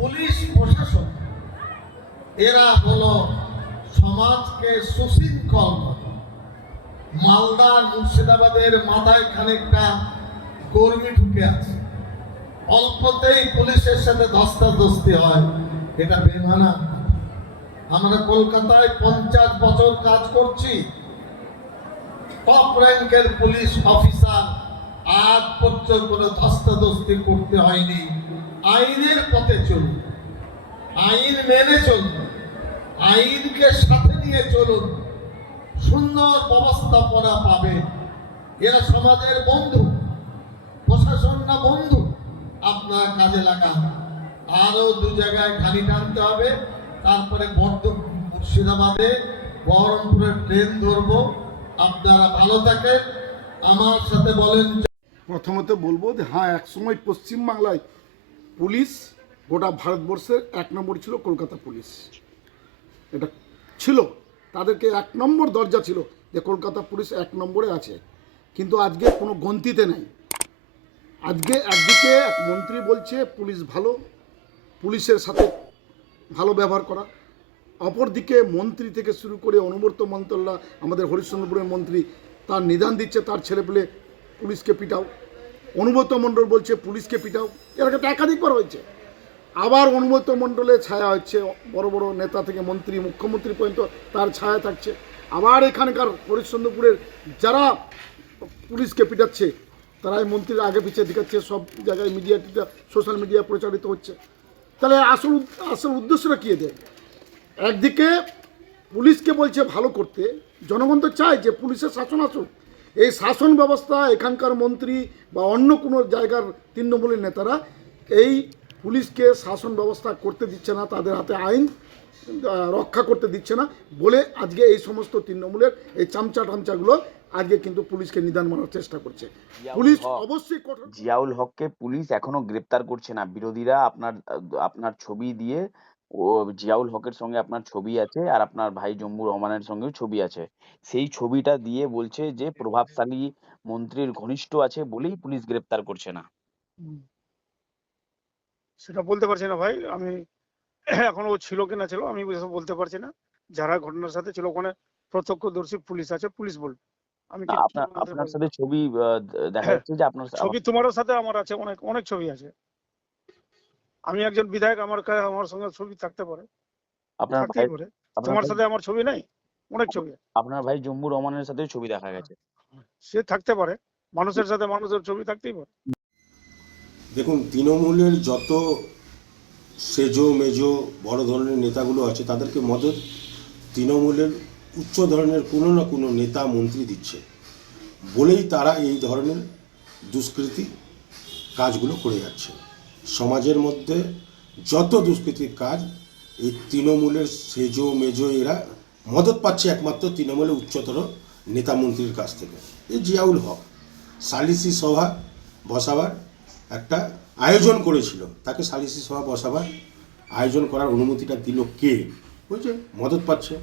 Police প্রশাসন, এরা হলো সমাজকে সুশৃঙ্খল। মালদার মুর্শিদাবাদের মাথায় খানিকটা কর্মী ঢুকে আছে। অল্পতেই পুলিশের সাথে ধস্তাধস্তি হয়, এটা বেমানা। আমরা কলকাতায় পঞ্চাশ বছর কাজ করছি। টপ র্যাঙ্কের পুলিশ অফিসার আজ পর্যন্ত কোনো ধস্তাধস্তি করতে হয়নি। আইনের পথে চলুন। আইন মেনে চলুন। আইনকে সাথে নিয়ে চলুন। সুন্দর ব্যবস্থাপনা পাবে এরা সমাজের বন্ধু। প্রশাসন না বন্ধু, আপনার কাজে লাগান। আরও দু জায়গায় খালি টানতে হবে। তারপরে বর্ধমান মুর্শিদাবাদে বহরমপুরের ট্রেন ধরবো। আপনারা ভালো থাকেন। আমার সাথে বলেন প্রথমত বলব যে হ্যাঁ একসময় পশ্চিমবাংলায় পুলিশ গোটা ভারতবর্ষের এক নম্বর ছিল কলকাতা পুলিশ। এটা ছিল। তাদেরকে এক নম্বর দরজা ছিল যে কলকাতা পুলিশ এক নম্বরে আছে। কিন্তু আজকে কোনো গন্তিতে নাই। আজকে একদিকে এক মন্ত্রী বলছে, পুলিশ ভালো। পুলিশের সাথে ভালো ব্যবহার করা। অপরদিকে মন্ত্রী থেকে শুরু করে অনুবর্ত মন্ত্রণালয় আমাদের হরিশ্চন্দ্রপুরের মন্ত্রী, তার নিদান দিচ্ছে তার ছেলেপেলে পুলিশকে পিটাও। অনুব্রত মণ্ডল বলছে, পুলিশকে পিটাও। এর ক্ষেত্রে একাধিকবার হয়েছে। আবার অনুব্রত মণ্ডলে ছায়া হচ্ছে, বড় বড় নেতা থেকে মন্ত্রী, মুখ্যমন্ত্রী পর্যন্ত তার ছায়া থাকছে। আবার এখানকার হরিশ্চন্দ্রপুরের যারা পুলিশকে পিটাচ্ছে, তারাই মন্ত্রীর আগে পিছিয়ে দেখাচ্ছে, সব জায়গায় মিডিয়া সোশ্যাল মিডিয়া প্রচারিত হচ্ছে। তাহলে আসল আসল উদ্দেশ্যটা কী এদের? একদিকে পুলিশকে বলছে ভালো করতে, জনগণ তো চায় যে পুলিশের শাসন আসুক। এই শাসন ব্যবস্থা এখানকার মন্ত্রী বা অন্য কোনো জায়গার তৃণমূলের নেতারা এই পুলিশকে শাসন ব্যবস্থা করতে দিচ্ছে না তাদের হাতে আইন রক্ষা করতে দিচ্ছে না বলে আজকে এই সমস্ত তৃণমূলের এই চামচা টামচাগুলো আজকে কিন্তু পুলিশকে নিদান মানার চেষ্টা করছে। পুলিশ অবশ্যই কঠোর জিয়াউল হককে পুলিশ এখনও গ্রেপ্তার করছে না। বিরোধীরা আপনার আপনার ছবি দিয়ে ও জিয়াউল হকের সঙ্গে আপনার ছবি আছে আর আপনার ভাই জম্মু রহমানের সঙ্গেও ছবি আছে। সেই ছবিটা দিয়ে বলছে যে প্রভাবশালী মন্ত্রীর ঘনিষ্ঠ আছে বলেই পুলিশ গ্রেপ্তার করছে না। সেটা বলতে পারছি না ভাই। আমি এখনও ও ছিল কিনা ছিল আমি বলতে পারছি না। যারা ঘটনার সাথে ছিল ওখানে প্রত্যক্ষদর্শী পুলিশ আছে পুলিশ বলবে আমি আপনার সাথে ছবি দেখা হ্যাঁ, যাচ্ছে যে আপনার ছবি তোমারও সাথে আমার আছে অনেক অনেক ছবি আছে। আমি একজন বিধায়ক আমার কা- আমার সঙ্গে ছবি থাকতে পারে। আপনার ভাই পারে। তোমার সাথে আমার ছবি নাই অনেক ছবি। আপনার ভাই জম্মু রহমানের সাথে ছবি দেখা গেছে। সে থাকতে পারে মানুষের সাথে মানুষের ছবি থাকতেই পারে। দেখুন তৃণমূলের যত সেজো মেজো বড় ধরনের নেতাগুলো আছে তাদেরকে মদত তৃণমূলের উচ্চ ধরনের কোনো না কোনো নেতা মন্ত্রী দিচ্ছে। বলেই তারা এই ধরনের দুষ্কৃতি কাজগুলো করে যাচ্ছে। সমাজের মধ্যে যত দুষ্কৃতির কাজ, এই তৃণমূলের সেজো মেজো এরা মদত পাচ্ছে একমাত্র তৃণমূলের উচ্চতর নেতা মন্ত্রীর কাছ থেকে। এই জিয়াউল হক, সালিসি সভা বসাবার একটা আয়োজন করেছিল। তাকে সালিসি সভা বসাবার আয়োজন করার অনুমতিটা দিল কে? বুঝছে মদত পাচ্ছে।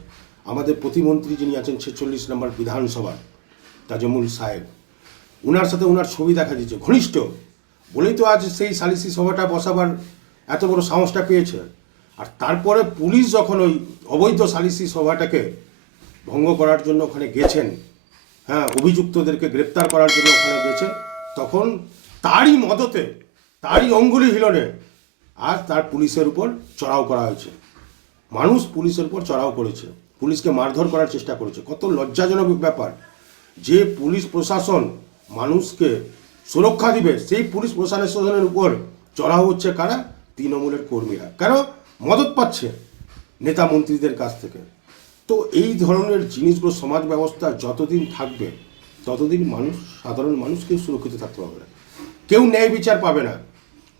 আমাদের প্রতিমন্ত্রী যিনি আছেন ছেচল্লিশ নম্বর বিধানসভার তাজমুল সাহেব, উনার সাথে উনার ছবি দেখা দিচ্ছে ঘনিষ্ঠ। বলেই তো আজ সেই সালিসি সভাটা বসাবার এত বড় সাহসটা পেয়েছে। আর তারপরে পুলিশ যখন ওই অবৈধ সালিসি সভাটাকে ভঙ্গ করার জন্য ওখানে গেছেন হ্যাঁ অভিযুক্তদেরকে গ্রেপ্তার করার জন্য ওখানে গেছেন, তখন তারই মদতে, তারই অঙ্গুলি হিলনে আর তার পুলিশের উপর চড়াও করা হয়েছে। মানুষ পুলিশের উপর চড়াও করেছে। পুলিশকে মারধর করার চেষ্টা করেছে। কত লজ্জাজনক ব্যাপার। যে পুলিশ প্রশাসন মানুষকে সুরক্ষা দিবে, সেই পুলিশ প্রশাসনের উপর চড়াও হচ্ছে কারা? তৃণমূলের কর্মীরা। কেন? মদত পাচ্ছে নেতা মন্ত্রীদের কাছ থেকে। তো এই ধরনের জিনিসগুলো সমাজ ব্যবস্থা যতদিন থাকবে, ততদিন মানুষ, সাধারণ মানুষ কেউ সুরক্ষিত থাকতে পারবে না। কেউ ন্যায় বিচার পাবে না।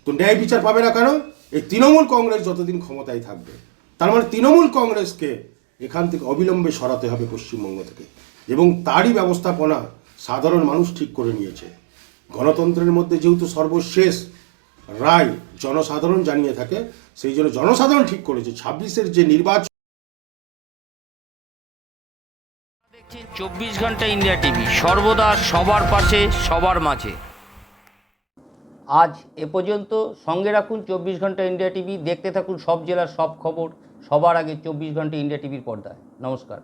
তো ন্যায় বিচার পাবে না কেন? এই তৃণমূল কংগ্রেস যতদিন ক্ষমতায় থাকবে, তার মানে তৃণমূল কংগ্রেসকে এখান থেকে অবিলম্বে সরাতে হবে পশ্চিমবঙ্গ থেকে। এবং তারই ব্যবস্থাপনা সাধারণ মানুষ ঠিক করে নিয়েছে। গণতন্ত্রের মধ্যে যেহেতু সর্বশেষ রায় জনসাধারণ জানিয়ে থাকে সেই জন্য জনসাধারণ ঠিক করেছে। ছাব্বিশের যে নির্বাচন দেখছেন চব্বিশ ঘণ্টা ইন্ডিয়া টিভি সর্বদা সবার পাশে সবার মাঝে। আজ এ পর্যন্ত সঙ্গে রাখুন চব্বিশ ঘণ্টা ইন্ডিয়া টিভি দেখতে থাকুন সব জেলার সব খবর সবার আগে চব্বিশ ঘণ্টা ইন্ডিয়া টিভির পর্দায়। নমস্কার।